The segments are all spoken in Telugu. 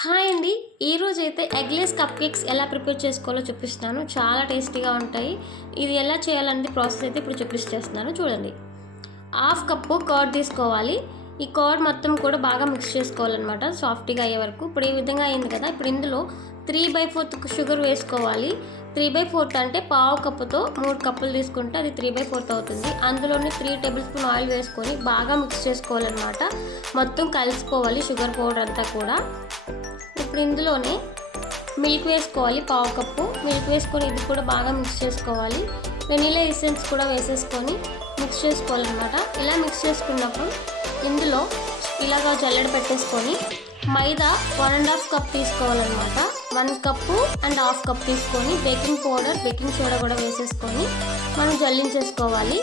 హాయ్ అండి. ఈరోజైతే ఎగ్లెస్ కప్ కేక్స్ ఎలా ప్రిపేర్ చేసుకోవాలో చూపిస్తాను. చాలా టేస్టీగా ఉంటాయి. ఇది ఎలా చేయాలనేది ప్రాసెస్ అయితే ఇప్పుడు చూపిస్తున్నాను చూడండి. హాఫ్ కప్పు కర్డ్ తీసుకోవాలి. ఈ కర్డ్ మొత్తం కూడా బాగా మిక్స్ చేసుకోవాలన్నమాట, సాఫ్ట్గా అయ్యే వరకు. ఇప్పుడు ఈ విధంగా అయింది కదా, ఇప్పుడు ఇందులో 3/4 షుగర్ వేసుకోవాలి. 3/4 అంటే పావు కప్పుతో 3 కప్పులు తీసుకుంటే అది 3/4 అవుతుంది. అందులోనే 3 టేబుల్ స్పూన్ ఆయిల్ వేసుకొని బాగా మిక్స్ చేసుకోవాలన్నమాట. మొత్తం కలిసిపోవాలి షుగర్ పౌడర్ అంతా కూడా. ఇప్పుడు ఇందులోనే మిల్క్ వేసుకోవాలి, పావు కప్పు మిల్క్ వేసుకొని ఇది కూడా బాగా మిక్స్ చేసుకోవాలి. వెనీలా ఎసెన్స్ కూడా వేసేసుకొని మిక్స్ చేసుకోవాలన్నమాట. ఇలా మిక్స్ చేసుకున్నప్పుడు ఇందులో ఇలాగా జల్లెడ పెట్టేసుకొని మైదా 1.5 కప్ తీసుకోవాలన్నమాట. 1 కప్పు అండ్ హాఫ్ కప్ తీసుకొని బేకింగ్ పౌడర్, బేకింగ్ సోడా కూడా వేసేసుకొని మనం జల్లించేసుకోవాలి.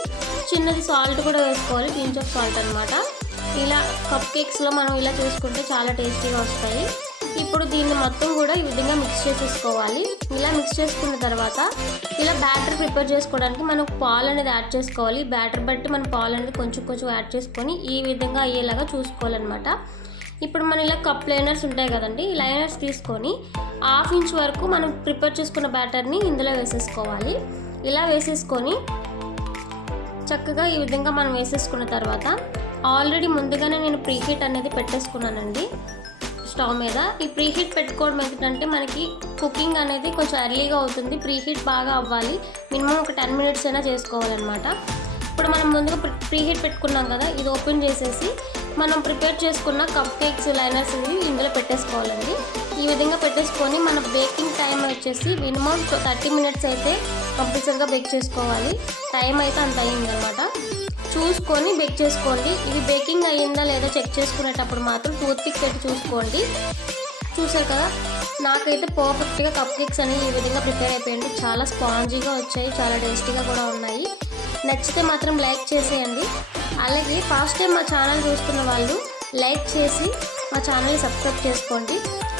చిన్నది సాల్ట్ కూడా వేసుకోవాలి, పించ్ ఆఫ్ సాల్ట్ అనమాట. ఇలా కప్ కేక్స్లో మనం ఇలా చేసుకుంటే చాలా టేస్టీగా వస్తాయి. ఇప్పుడు దీన్ని మొత్తం కూడా ఈ విధంగా మిక్స్ చేసేసుకోవాలి. ఇలా మిక్స్ చేసుకున్న తర్వాత ఇలా బ్యాటర్ ప్రిపేర్ చేసుకోవడానికి మనం పాలు అనేది యాడ్ చేసుకోవాలి. బ్యాటర్ బట్టి మనం పాలు అనేది కొంచెం కొంచెం యాడ్ చేసుకొని ఈ విధంగా అయ్యేలాగా చూసుకోవాలన్నమాట. ఇప్పుడు మన ఇలా కప్ లైనర్స్ ఉంటాయి కదండి, ఈ లైనర్స్ తీసుకొని 1/2 ఇంచ్ వరకు మనం ప్రిపేర్ చేసుకున్న బ్యాటర్ని ఇందులో వేసేసుకోవాలి. ఇలా వేసేసుకొని చక్కగా ఈ విధంగా మనం వేసేసుకున్న తర్వాత ఆల్రెడీ ముందుగానే నేను ప్రీహీట్ అనేది పెట్టేసుకున్నానండి స్టవ్ మీద. ఈ ప్రీహీట్ పెట్టుకోవడం ఏంటంటే మనకి కుకింగ్ అనేది కొంచెం ఎర్లీగా అవుతుంది. ప్రీహీట్ బాగా అవ్వాలి, మినిమం ఒక 10 మినిట్స్ అయినా చేసుకోవాలన్నమాట. ఇప్పుడు మనం ముందుగా ప్రీహీట్ పెట్టుకున్నాం కదా, ఇది ఓపెన్ చేసేసి మనం ప్రిపేర్ చేసుకున్న కప్ కేక్స్ లైనర్స్ ఇవి ఇందులో పెట్టేసుకోవాలండి. ఈ విధంగా పెట్టేసుకొని మన బేకింగ్ టైం వచ్చేసి మినిమం 30 మినిట్స్ అయితే కంపల్సరీగా బేక్ చేసుకోవాలి. టైం అయితే అంత అయ్యిందనమాట. చూసుకొని బేక్ చేసుకోండి. ఇది బేకింగ్ అయ్యిందా లేదా చెక్ చేసుకునేటప్పుడు మాత్రం టూత్పిక్ పెట్టి చూసుకోండి. చూసారు కదా, నాకైతే పర్ఫెక్ట్గా కప్ కేక్స్ అనేవి ఈ విధంగా ప్రిపేర్ అయిపోయింది. చాలా స్పాంజీగా వచ్చాయి, చాలా టేస్టీగా కూడా ఉన్నాయి. నచ్చితే మాత్రం లైక్ చేసేయండి. అలాగే ఫస్ట్ టైం మా ఛానల్ చూస్తున్న వాళ్ళు లైక్ చేసి మా ఛానల్ని సబ్స్క్రైబ్ చేసుకోండి.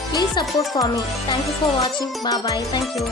Please support for me. Thank you for watching. Bye. Thank you.